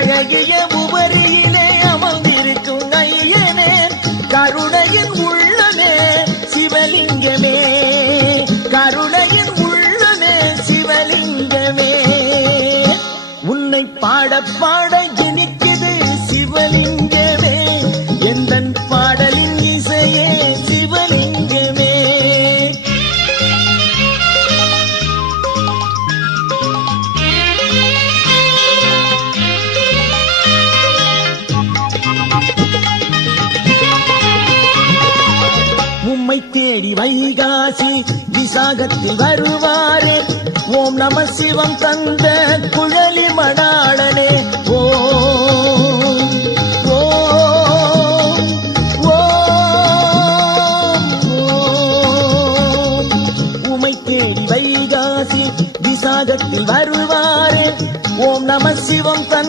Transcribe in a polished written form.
அழகிய உபரியிலே அமர்ந்திருக்கும் ஐயனே, கருணையின் உள்ளமே சிவலிங்கமே, கருணையின் உள்ளமே சிவலிங்கமே. உன்னை பாட பாட ஜனிக்குது சிவலிங்கமே, எந்தன் பாடலின் இசையே சிவலிங்கமே. உம்மை தேடி வைகாசி விசாகத்தில் வருவாரே, ஓம் நம சிவம் தந்த குழலி மணாளனே. ஓம் ஓம் ஓம் ஓம். உம்மை தேடி வைகாசி விசாகத்தில் வருவாரே, ஓம் நம சிவம் தந்த